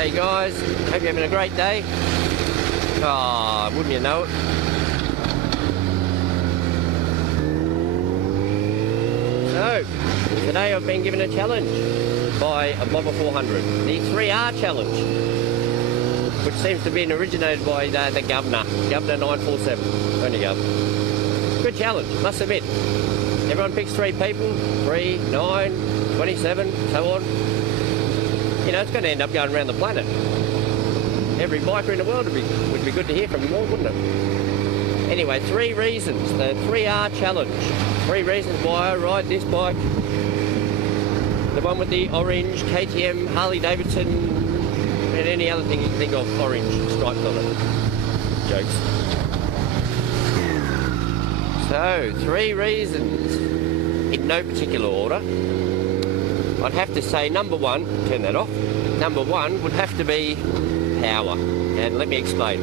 G'day guys, hope you're having a great day. Ah, wouldn't you know it? So, today I've been given a challenge by a Bobber 400, the 3R challenge, which seems to be originated by the Governor 947, only Gov. Good challenge, must admit. Everyone picks 3 people, 3, 9, 27, so on. You know, it's going to end up going around the planet. Every biker in the world would be good to hear from them all, wouldn't it? Anyway, 3 reasons, the 3R challenge. 3 reasons why I ride this bike. The one with the orange KTM, Harley Davidson, and any other thing you can think of, orange stripes on it. Jokes. So, 3 reasons, in no particular order. I'd have to say number 1, turn that off, number 1 would have to be power, and let me explain.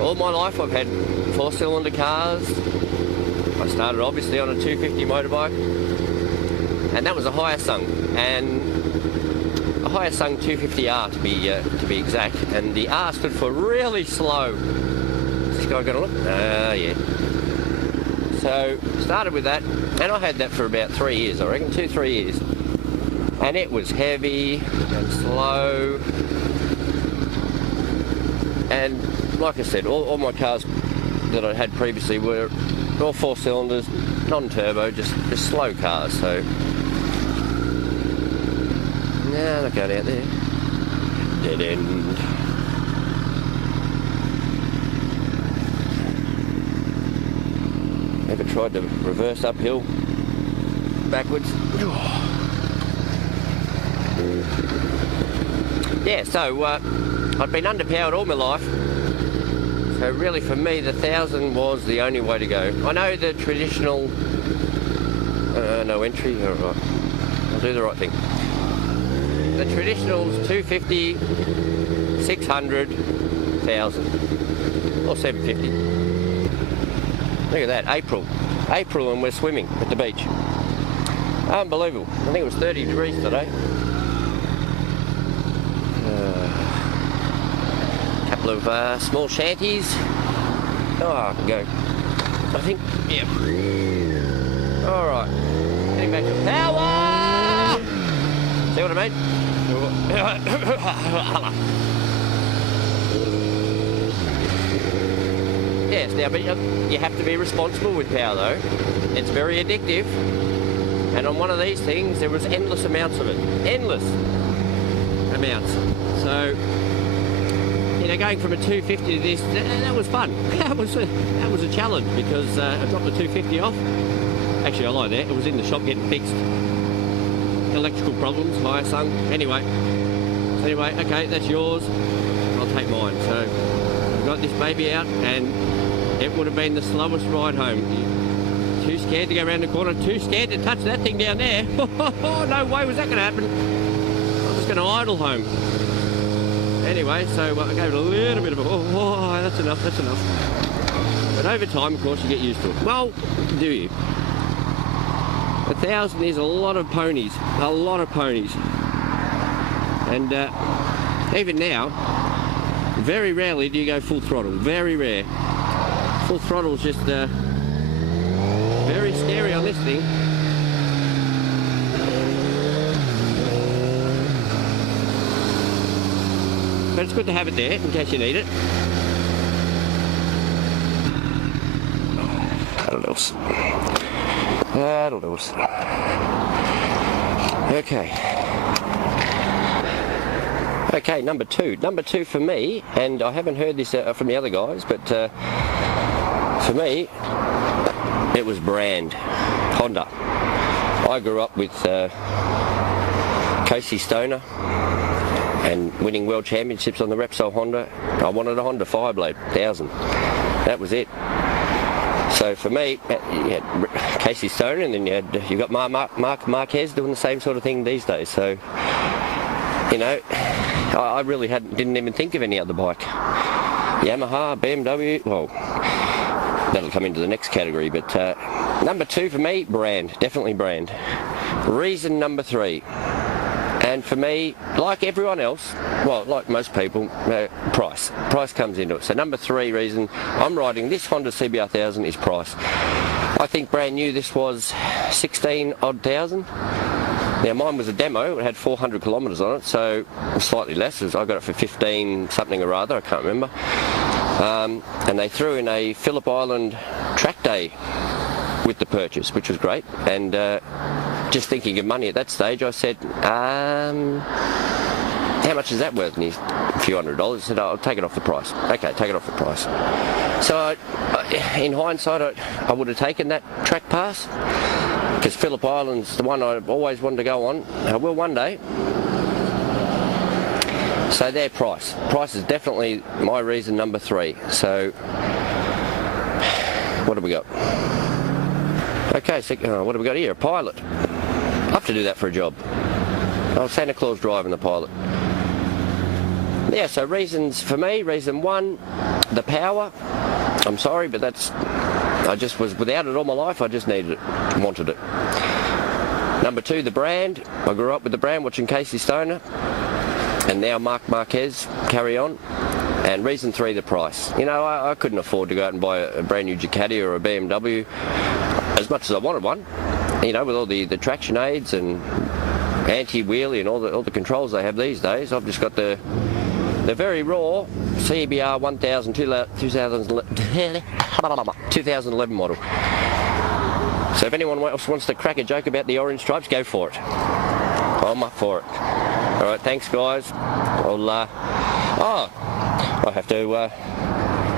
All my life I've had 4-cylinder cars. I started obviously on a 250 motorbike, and that was a higher sung, and a higher sung 250R to be exact, and the R stood for really slow. Is this guy gonna look? Yeah. So started with that, and I had that for about 3 years, I reckon, 2-3 years. And it was heavy and slow. And like I said, all my cars that I had previously were all 4 cylinders, non-turbo, just slow cars. So, no, not going out there. Dead end. Ever tried to reverse uphill, backwards? Yeah, so I'd been underpowered all my life, so really for me the 1000 was the only way to go. I know the traditional no entry, alright, I'll do the right thing. The traditional's 250, 600, 1000 or 750. Look at that, April and we're swimming at the beach. Unbelievable. I think it was 30 degrees today. Couple of small shanties. Oh, I can go. I think, yeah. Alright. Getting back to power! See what I mean? Yes, now, but you have to be responsible with power though. It's very addictive. And on one of these things, there was endless amounts of it. Endless amounts. So, you know, going from a 250 to this, that was fun. That was a challenge because I dropped the 250 off. Actually, I lied there. It was in the shop getting fixed. Electrical problems, higher sung. Anyway, okay, that's yours. I'll take mine. So, I got this baby out, and it would have been the slowest ride home. Too scared to go around the corner, too scared to touch that thing down there. No way was that going to happen. I'm just going to idle home. Anyway, so I gave it a little bit of a, that's enough. But over time, of course, you get used to it. Well, do you? 1000 is a lot of ponies. And even now, very rarely do you go full throttle. Very rare. Full throttle is just very scary on this thing. But it's good to have it there in case you need it. That'll do us. Okay, number two. Number 2 for me, and I haven't heard this from the other guys, but for me, it was brand Honda. I grew up with Casey Stoner and winning world championships on the Repsol Honda. I wanted a Honda Fireblade 1000. That was it. So for me, you had Casey Stoner, and then you got Mark Marquez doing the same sort of thing these days. So, you know, I really didn't even think of any other bike. Yamaha, BMW, well, that'll come into the next category, but number 2 for me, brand, definitely brand. Reason number 3, And for me, like everyone else, well, like most people, price. Price comes into it. So number 3 reason I'm riding this Honda CBR 1000 is price. I think brand new this was 16 odd thousand. Now mine was a demo, it had 400 kilometres on it, so slightly less. I got it for 15 something or other, I can't remember. And they threw in a Phillip Island track day with the purchase, which was great. And just thinking of money at that stage, I said, how much is that worth? And he's a few $100. I said, I'll take it off the price. Okay, take it off the price. So in hindsight, I would have taken that track pass, because Phillip Island's the one I've always wanted to go on. I will one day. So their price. Price is definitely my reason number 3. So what have we got? Okay, so what have we got here? A pilot. I have to do that for a job. Oh, Santa Claus driving the pilot. Yeah, so reasons for me. Reason 1, the power. I'm sorry, but I just was without it all my life. I just needed it, wanted it. Number 2, the brand. I grew up with the brand, watching Casey Stoner, and now Marc Marquez, carry on. And reason 3, the price. You know, I couldn't afford to go out and buy a brand new Ducati or a BMW as much as I wanted one. You know, with all the traction aids and anti-wheelie and all the controls they have these days. I've just got the very raw CBR 1000 2011 model. So if anyone else wants to crack a joke about the orange stripes, go for it. I'm up for it. All right, thanks guys. I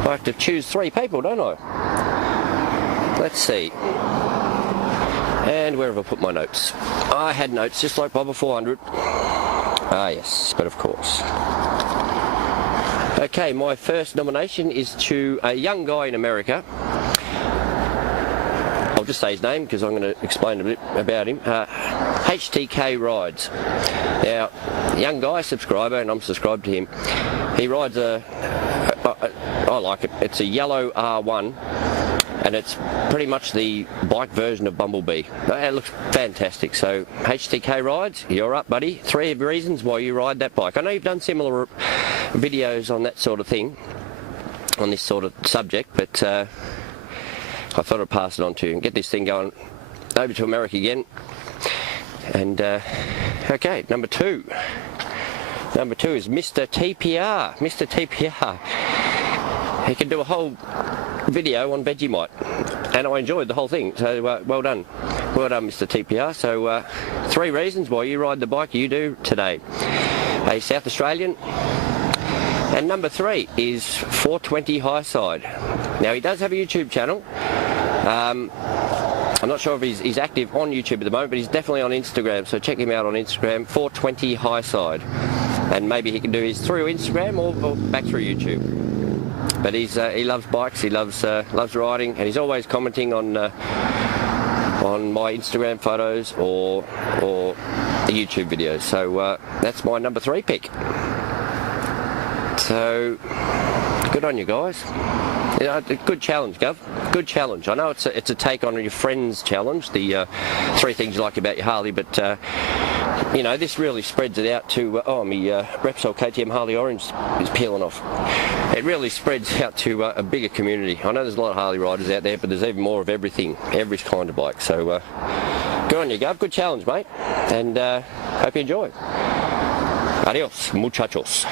have to choose 3 people, don't I? Let's see. And where have I put my notes? I had notes just like Boba 400. Ah yes, but of course. Okay, my first nomination is to a young guy in America. I'll just say his name because I'm going to explain a bit about him. HTK Rides. Now, young guy, subscriber, and I'm subscribed to him. He rides I like it. It's a yellow R1. And it's pretty much the bike version of Bumblebee. It looks fantastic. So HTK Rides, you're up, buddy. 3 reasons why you ride that bike. I know you've done similar videos on that sort of thing, on this sort of subject, but I thought I'd pass it on to you and get this thing going over to America again. And okay, number 2. Number 2 is Mr. TPR. Mr. TPR. He can do a whole video on Vegemite, and I enjoyed the whole thing, so well done Mr. TPR. So 3 reasons why you ride the bike you do today. A South Australian. And number 3 is 420 Highside. Now he does have a YouTube channel. I'm not sure if he's active on YouTube at the moment, but he's definitely on Instagram, so check him out on Instagram, 420 Highside, and maybe he can do his through Instagram or back through YouTube. But he loves bikes, he loves riding, and he's always commenting on my Instagram photos or the YouTube videos. So that's my number 3 pick. So good on you guys. You know, good challenge, Gov. Good challenge. I know it's a take on your friend's challenge, the 3 things you like about your Harley, but you know, this really spreads it out to my Repsol KTM Harley Orange is peeling off. It really spreads out to a bigger community. I know there's a lot of Harley riders out there, but there's even more of everything, every kind of bike. So good on you, Gov. Good challenge, mate, and hope you enjoy. Adios, muchachos.